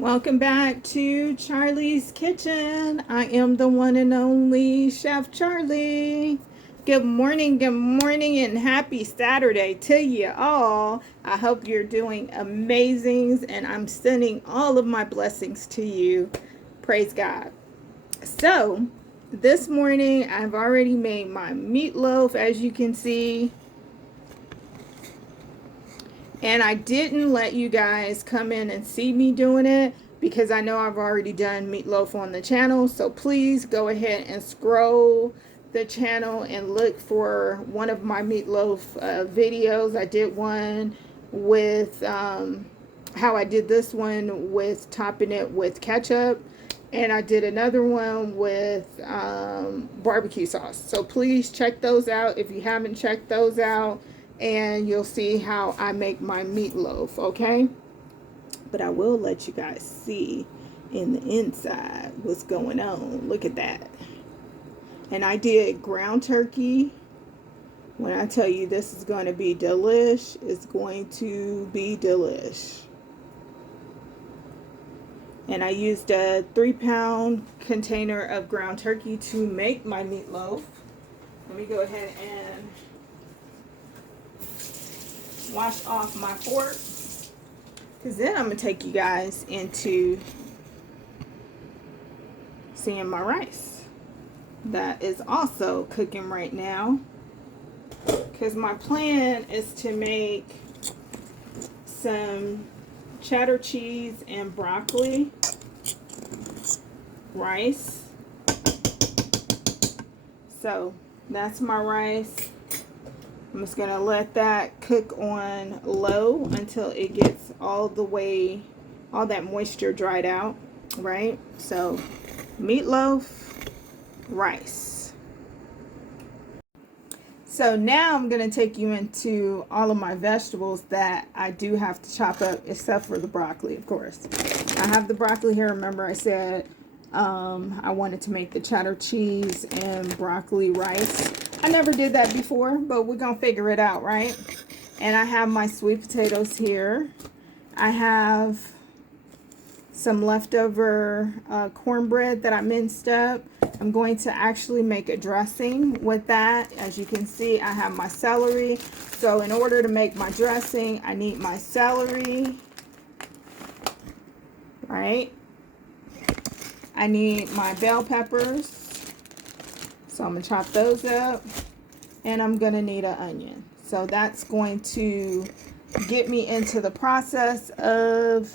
Welcome back to Charlie's Kitchen. I am the one and only Chef Charlie. Good morning, and happy Saturday to you all. I hope you're doing amazing, and I'm sending all of my blessings to you. Praise God. So, this morning I've already made my meatloaf, as you can see. And I didn't let you guys come in and see me doing it because I know I've already done meatloaf on the channel. So please go ahead and scroll the channel and look for one of my meatloaf videos. I did one with how I did this one with topping it with ketchup. And I did another one with barbecue sauce. So please check those out if you haven't checked those out. And you'll see how I make my meatloaf, okay? But I will let you guys see in the inside what's going on. Look at that. And I did ground turkey. When I tell you this is going to be delish, it's going to be delish. And I used a 3-pound container of ground turkey to make my meatloaf. Let me go ahead and wash off my fork, because then I'm going to take you guys into seeing my rice that is also cooking right now, because my plan is to make some cheddar cheese and broccoli rice. So that's my rice. I'm just going to let that cook on low until it gets all that moisture dried out, right? So, meatloaf, rice. So now I'm going to take you into all of my vegetables that I do have to chop up, except for the broccoli, of course. I have the broccoli here. Remember I said I wanted to make the cheddar cheese and broccoli rice. I never did that before, but we're going to figure it out, right? And I have my sweet potatoes here. I have some leftover cornbread that I minced up. I'm going to actually make a dressing with that. As you can see, I have my celery. So in order to make my dressing, I need my celery, right? I need my bell peppers. So I'm going to chop those up, and I'm going to need an onion. So that's going to get me into the process of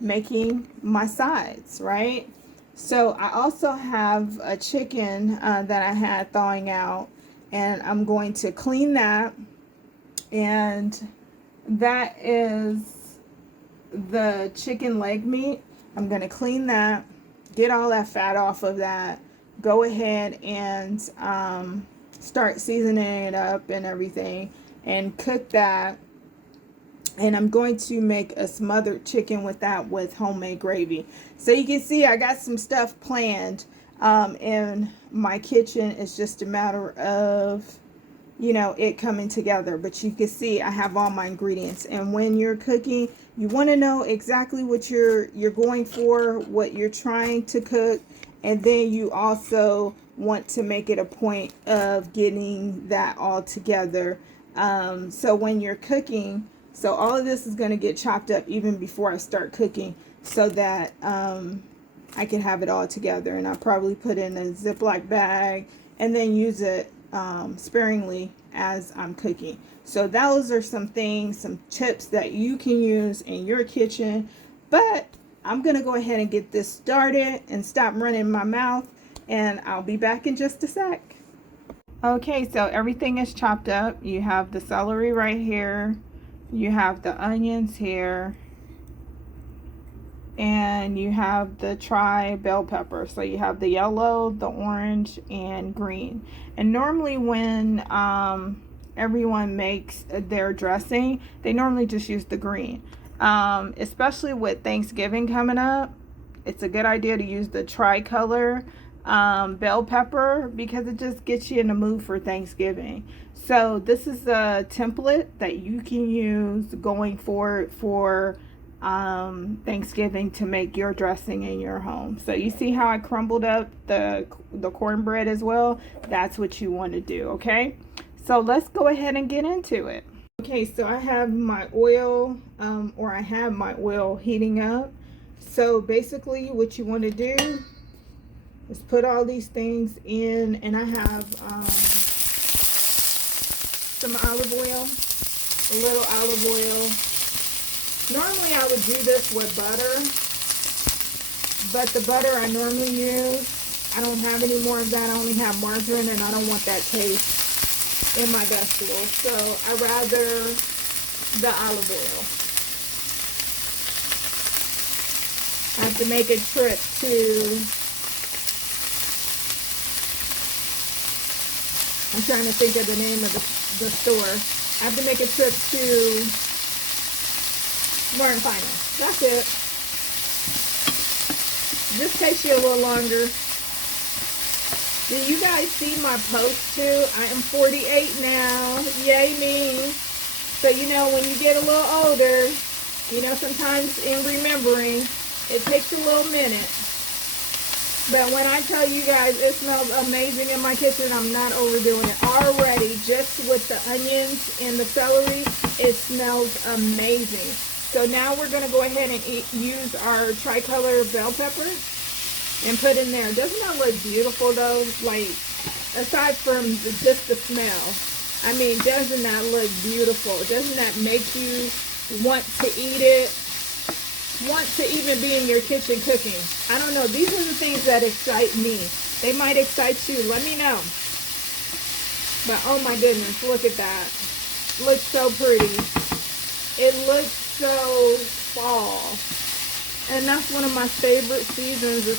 making my sides, right? So I also have a chicken that I had thawing out, and I'm going to clean that. And that is the chicken leg meat. I'm going to clean that, get all that fat off of that. Go ahead and start seasoning it up and everything and cook that. And I'm going to make a smothered chicken with that with homemade gravy. So you can see I got some stuff planned in my kitchen. It's just a matter of, it coming together. But you can see I have all my ingredients. And when you're cooking, you want to know exactly what you're going for, what you're trying to cook. And then you also want to make it a point of getting that all together. So when you're cooking, so all of this is going to get chopped up even before I start cooking, so that I can have it all together. And I'll probably put in a Ziploc bag and then use it sparingly as I'm cooking. So those are some things, some tips that you can use in your kitchen. But I'm going to go ahead and get this started and stop running my mouth, and I'll be back in just a sec. Okay, so everything is chopped up. You have the celery right here. You have the onions here. And you have the bell pepper. So you have the yellow, the orange, and green. And normally when everyone makes their dressing, they normally just use the green. Especially with Thanksgiving coming up, it's a good idea to use the tricolor bell pepper, because it just gets you in the mood for Thanksgiving. So this is a template that you can use going forward for Thanksgiving to make your dressing in your home. So you see how I crumbled up the cornbread as well? That's what you want to do, okay? So let's go ahead and get into it. Okay, so I have my oil, I have my oil heating up. So basically what you want to do is put all these things in, and I have some olive oil, a little olive oil. Normally I would do this with butter, but the butter I normally use, I don't have any more of that. I only have margarine, and I don't want that taste in my vegetables. So I rather the olive oil. I have to make a trip to, I'm trying to think of the name of the store. I have to make a trip to Martin Final. That's it. This takes you a little longer. Did you guys see my post too? I am 48 now. Yay me. So you know, when you get a little older, you know, sometimes in remembering, it takes a little minute. But when I tell you guys it smells amazing in my kitchen, I'm not overdoing it. Already, just with the onions and the celery, it smells amazing. So now we're going to go ahead and use our tricolor bell pepper and put in there. Doesn't that look beautiful though? Like, aside from just the smell, I mean, doesn't that look beautiful? Doesn't that make you want to eat it? Want to even be in your kitchen cooking? I don't know. These are the things that excite me. They might excite you. Let me know. But oh my goodness, look at that. Looks so pretty. It looks so fall, and that's one of my favorite seasons is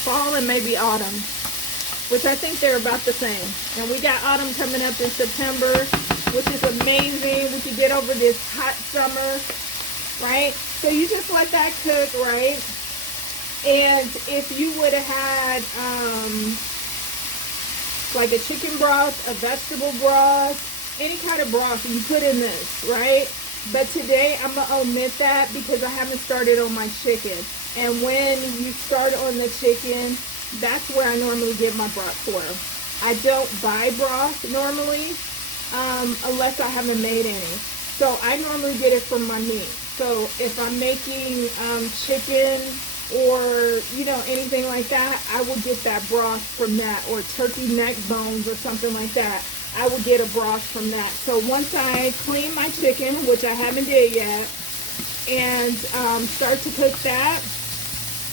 fall and maybe autumn, which I think they're about the same. And we got autumn coming up in September, which is amazing. We could get over this hot summer, right? So you just let that cook, right? And if you would have had like a chicken broth, a vegetable broth, any kind of broth you put in this, right? But today I'm gonna omit that because I haven't started on my chicken. And when you start on the chicken, that's where I normally get my broth for. I don't buy broth normally, unless I haven't made any. So I normally get it from my meat. So if I'm making chicken or, you know, anything like that, I will get that broth from that, or turkey neck bones or something like that. I will get a broth from that. So once I clean my chicken, which I haven't did yet, and start to cook that,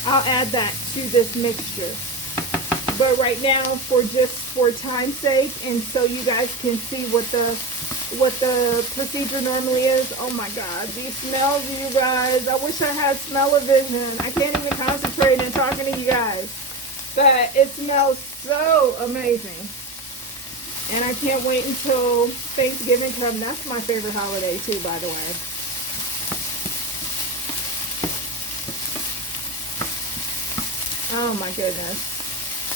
I'll add that to this mixture. But right now, for time's sake, and so you guys can see what the procedure normally is. Oh my God, these smells, you guys. I wish I had smell-o-vision. I can't even concentrate in talking to you guys. But it smells so amazing. And I can't wait until Thanksgiving comes. That's my favorite holiday too, by the way. Oh my goodness.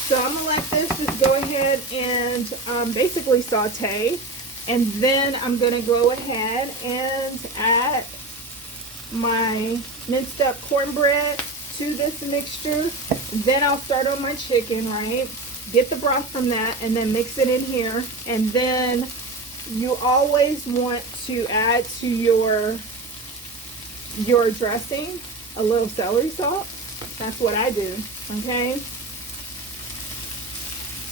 So I'm gonna let this just go ahead and basically saute. And then I'm gonna go ahead and add my minced up cornbread to this mixture. Then I'll start on my chicken, right? Get the broth from that and then mix it in here. And then you always want to add to your dressing a little celery salt. That's what I do, okay?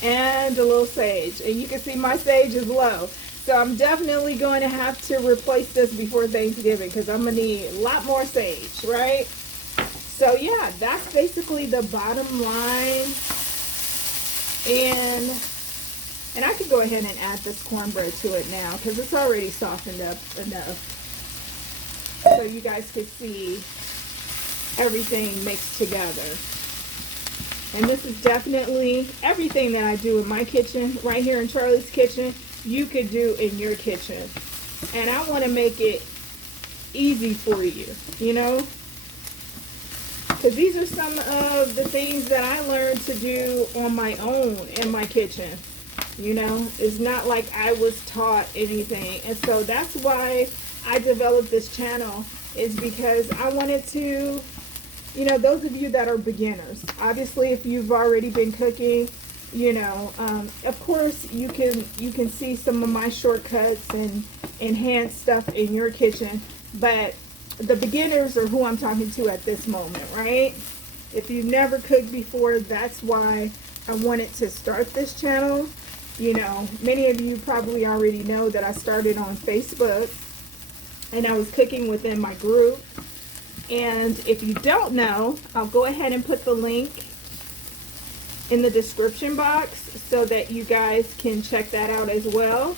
And a little sage. And you can see my sage is low. So I'm definitely going to have to replace this before Thanksgiving because I'm going to need a lot more sage, right? So yeah, that's basically the bottom line. And I could go ahead and add this cornbread to it now because it's already softened up enough. So you guys could see everything mixed together. And this is definitely everything that I do in my kitchen, right here in Charlie's kitchen, you could do in your kitchen. And I want to make it easy for you, you know? Because these are some of the things that I learned to do on my own in my kitchen. You know, it's not like I was taught anything. And so that's why I developed this channel, is because I wanted to, you know, those of you that are beginners, obviously if you've already been cooking, you know, of course you can see some of my shortcuts and enhanced stuff in your kitchen, but the beginners are who I'm talking to at this moment, right? If you've never cooked before, that's why I wanted to start this channel. You know, many of you probably already know that I started on Facebook and I was cooking within my group. And if you don't know, I'll go ahead and put the link in the description box so that you guys can check that out as well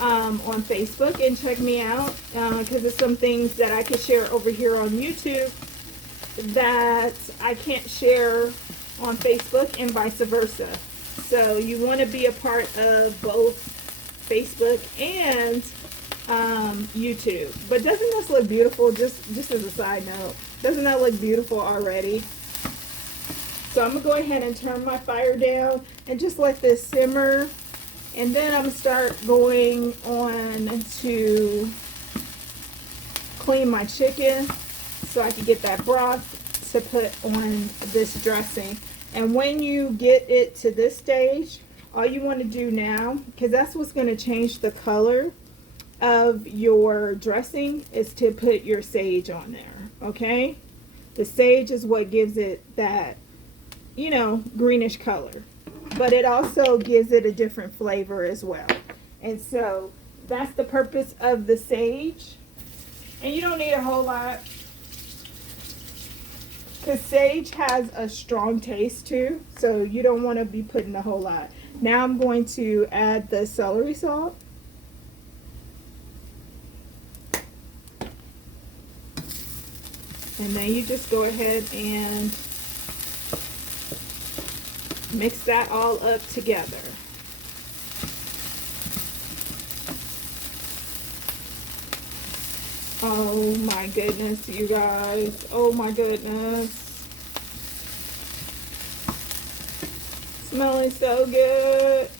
on Facebook, and check me out because there's some things that I could share over here on YouTube that I can't share on Facebook, and vice versa. So you want to be a part of both Facebook and YouTube. But doesn't this look beautiful? Just as a side note, doesn't that look beautiful already? So I'm gonna go ahead and turn my fire down and just let this simmer, and then I'm gonna start going on to clean my chicken so I can get that broth to put on this dressing. And when you get it to this stage, all you want to do now, because that's what's going to change the color of your dressing, is to put your sage on there. Okay, the sage is what gives it that, you know, greenish color, but it also gives it a different flavor as well. And so that's the purpose of the sage. And you don't need a whole lot, because sage has a strong taste too, so you don't want to be putting a whole lot. Now I'm going to add the celery salt. And then you just go ahead and mix that all up together. Oh my goodness, you guys. Oh my goodness. Smelling so good.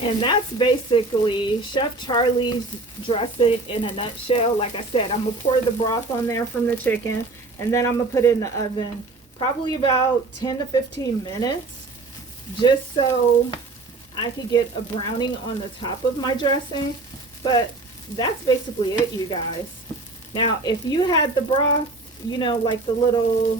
And that's basically Chef Charlie's dressing in a nutshell. Like I said, I'm going to pour the broth on there from the chicken, and then I'm going to put it in the oven probably about 10 to 15 minutes, just so I could get a browning on the top of my dressing. But that's basically it, you guys. Now, if you had the broth, you know, like the little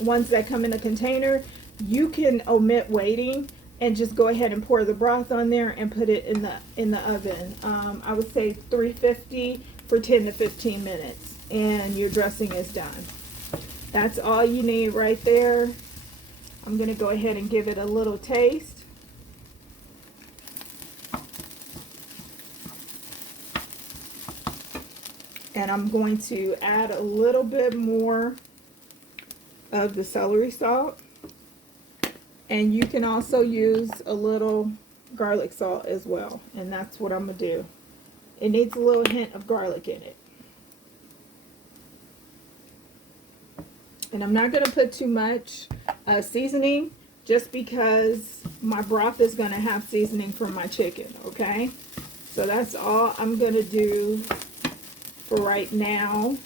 ones that come in a container, you can omit waiting and just go ahead and pour the broth on there and put it in the oven. I would say 350 for 10 to 15 minutes, and your dressing is done. That's all you need right there. I'm going to go ahead and give it a little taste. And I'm going to add a little bit more of the celery salt. And you can also use a little garlic salt as well. And that's what I'm going to do. It needs a little hint of garlic in it. And I'm not going to put too much seasoning, just because my broth is going to have seasoning from my chicken, okay? So that's all I'm going to do for right now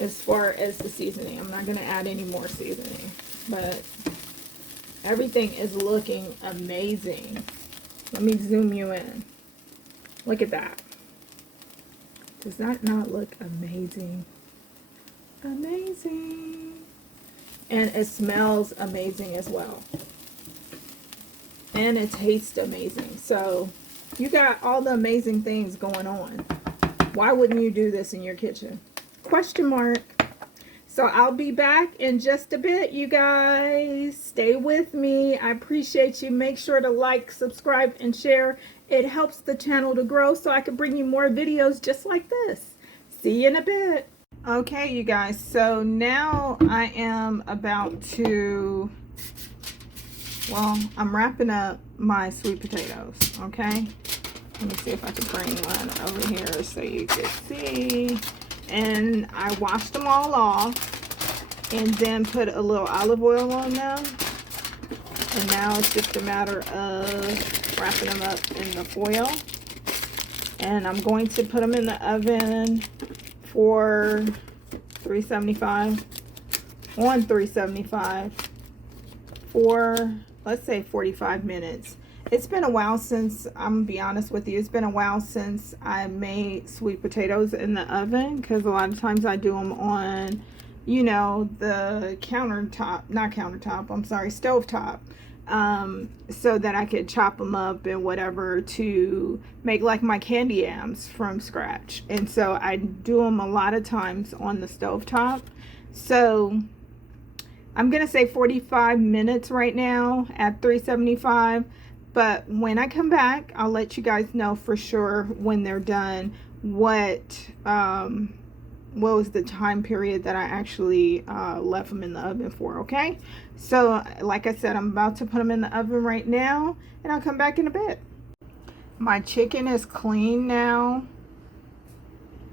as far as the seasoning. I'm not going to add any more seasoning, but everything is looking amazing. Let me zoom you in. Look at that. Does that not look amazing? Amazing. And it smells amazing as well. And it tastes amazing. So you got all the amazing things going on. Why wouldn't you do this in your kitchen? Question mark. So I'll be back in just a bit, you guys. Stay with me. I appreciate you. Make sure to like, subscribe, and share. It helps the channel to grow so I can bring you more videos just like this. See you in a bit. Okay, you guys. So now I am about to, well, I'm wrapping up my sweet potatoes, okay? Let me see if I can bring one over here so you can see. And I washed them all off and then put a little olive oil on them. And now it's just a matter of wrapping them up in the foil. And I'm going to put them in the oven for 375, on 375 for, let's say, 45 minutes. It's been a while since, I'm gonna be honest with you, it's been a while since I made sweet potatoes in the oven, because a lot of times I do them on, you know, the stovetop, so that I could chop them up and whatever to make like my candy yams from scratch. And so I do them a lot of times on the stovetop. So I'm gonna say 45 minutes right now at 375. But when I come back, I'll let you guys know for sure when they're done what was the time period that I actually left them in the oven for, okay? So, like I said, I'm about to put them in the oven right now, and I'll come back in a bit. My chicken is clean now,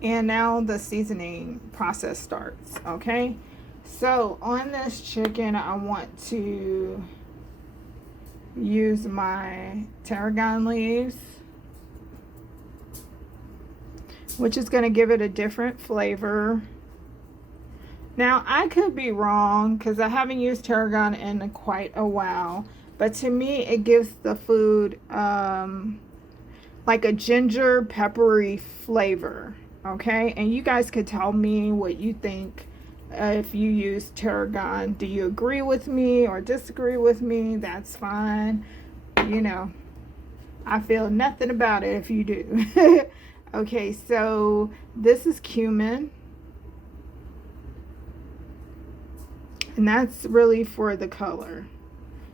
and now the seasoning process starts, okay? So, on this chicken, I want to use my tarragon leaves, which is going to give it a different flavor. Now, I could be wrong because I haven't used tarragon in quite a while, but to me, it gives the food like a ginger peppery flavor, okay? And you guys could tell me what you think if you use tarragon. Do you agree with me or disagree with me? That's fine. You know, I feel nothing about it if you do. Okay, so this is cumin. And that's really for the color.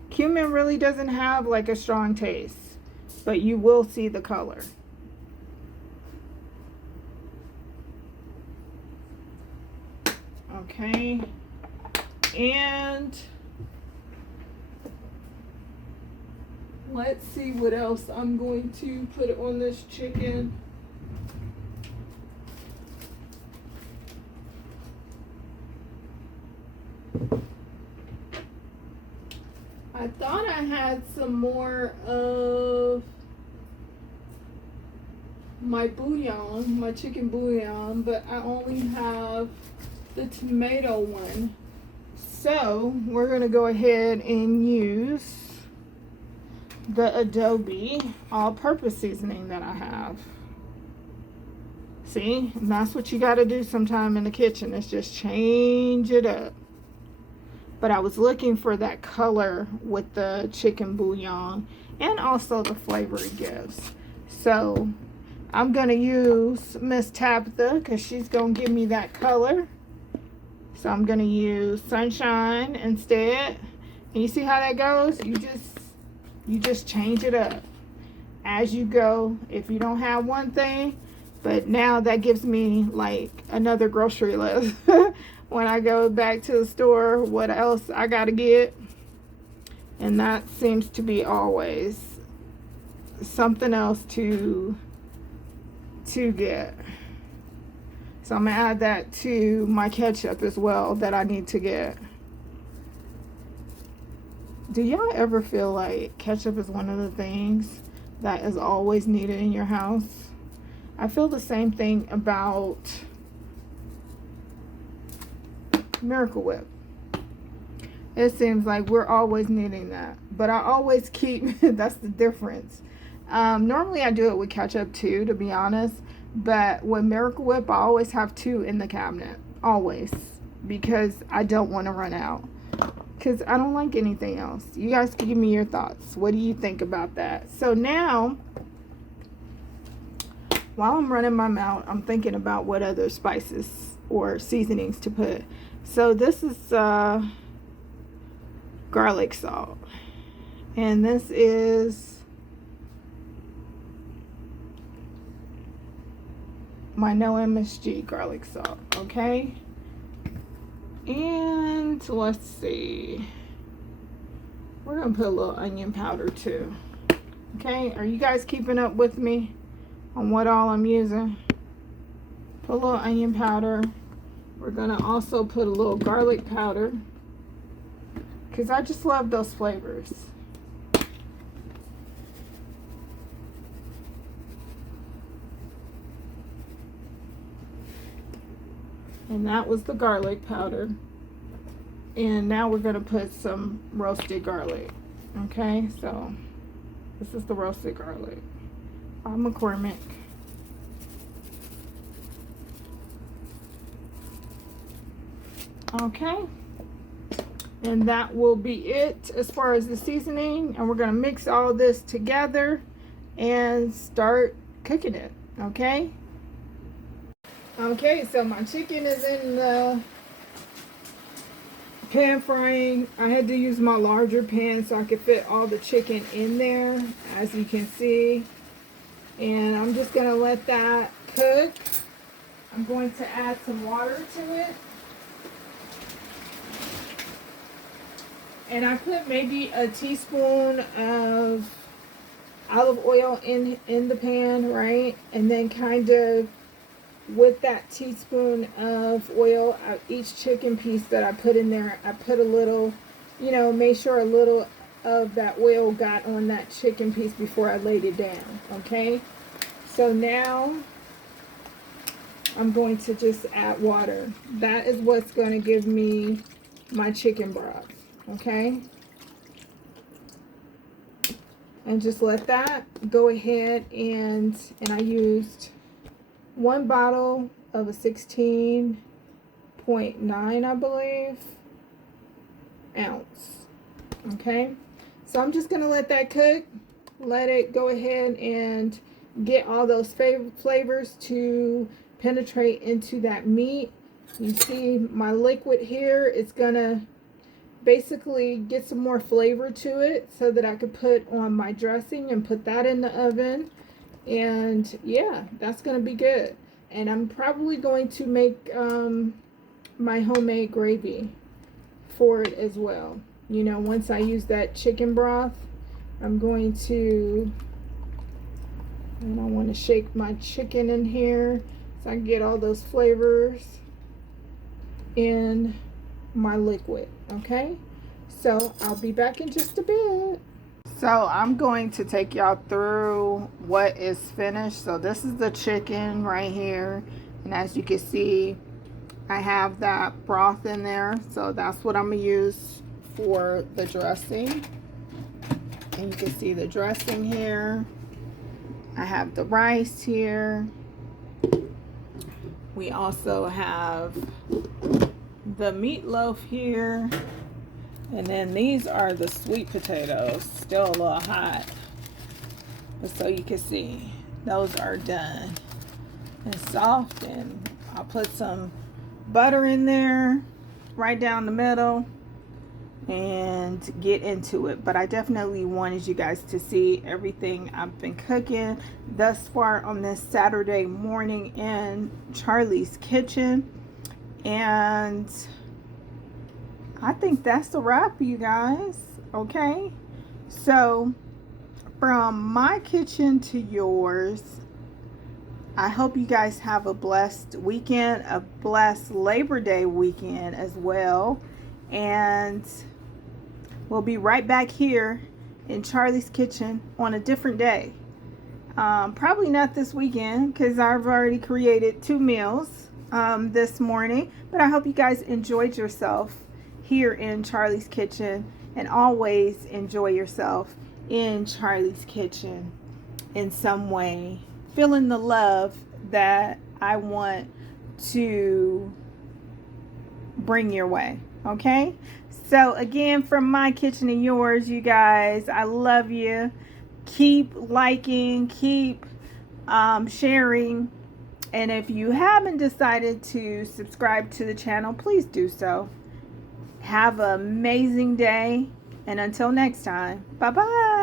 Cumin really doesn't have like a strong taste, but you will see the color. Okay, and let's see what else I'm going to put on this chicken. I thought I had some more of my bouillon, my chicken bouillon, but I only have the tomato one. So we're going to go ahead and use the Adobe all-purpose seasoning that I have. See, and that's what you got to do sometime in the kitchen, is just change it up. But I was looking for that color with the chicken bouillon and also the flavor it gives. So I'm going to use Miss Tabitha because she's going to give me that color. So I'm going to use Sunshine instead. And you see how that goes? You just change it up as you go. If you don't have one thing, but now that gives me like another grocery list. When I go back to the store, what else I gotta get. And that seems to be always something else to get. So I'm gonna add that to my ketchup as well that I need to get. Do y'all ever feel like ketchup is one of the things that is always needed in your house? I feel the same thing about Miracle Whip. It seems like we're always needing that, but I always keep that's the difference. Normally I do it with ketchup too, to be honest, but with Miracle Whip I always have 2 in the cabinet, always, because I don't want to run out, because I don't like anything else. You guys can give me your thoughts. What do you think about that? So now, while I'm running my mouth, I'm thinking about what other spices or seasonings to put. So this is garlic salt, and this is my no MSG garlic salt, okay? And let's see, we're gonna put a little onion powder too. Okay, are you guys keeping up with me on what all I'm using? Put a little onion powder. We're gonna also put a little garlic powder because I just love those flavors. And that was the garlic powder. And now we're gonna put some roasted garlic. Okay, so this is the roasted garlic by McCormick. Okay, and that will be it as far as the seasoning. And we're gonna mix all this together and start cooking it. Okay. Okay, so my chicken is in the pan frying. I had to use my larger pan so I could fit all the chicken in there, as you can see. And I'm just gonna let that cook. I'm going to add some water to it. And I put maybe a teaspoon of olive oil in the pan, right? And then kind of with that teaspoon of oil, each chicken piece that I put in there, I put a little, you know, made sure a little of that oil got on that chicken piece before I laid it down, okay? So now I'm going to just add water. That is what's going to give me my chicken broth, okay? And just let that go ahead, and I used 1 bottle of a 16.9, I believe, ounce. Okay, so I'm just gonna let that cook, let it go ahead and get all those flavors to penetrate into that meat. You see my liquid here, it's gonna basically get some more flavor to it so that I could put on my dressing and put that in the oven. And yeah, that's gonna be good. And I'm probably going to make my homemade gravy for it as well. You know, once I use that chicken broth, I'm going to, and I want to shake my chicken in here so I can get all those flavors in my liquid. Okay, so I'll be back in just a bit. So I'm going to take y'all through what is finished. So this is the chicken right here, and as you can see, I have that broth in there, so that's what I'm gonna use for the dressing. And you can see the dressing here. I have the rice here. We also have the meatloaf here. And then these are the sweet potatoes, still a little hot. But so you can see, those are done and soft. And I'll put some butter in there right down the middle and get into it. But I definitely wanted you guys to see everything I've been cooking thus far on this Saturday morning in Charlie's Kitchen. And I think that's a wrap, you guys. Okay, so from my kitchen to yours, I hope you guys have a blessed weekend, a blessed Labor Day weekend as well. And we'll be right back here in Charlie's Kitchen on a different day. Probably not this weekend because I've already created 2 meals this morning. But I hope you guys enjoyed yourself here in Charlie's Kitchen, and always enjoy yourself in Charlie's Kitchen in some way, feeling the love that I want to bring your way. Okay, so again, from my kitchen and yours, you guys, I love you. Keep liking, keep sharing, and if you haven't decided to subscribe to the channel, please do so. Have an amazing day, and until next time, bye-bye.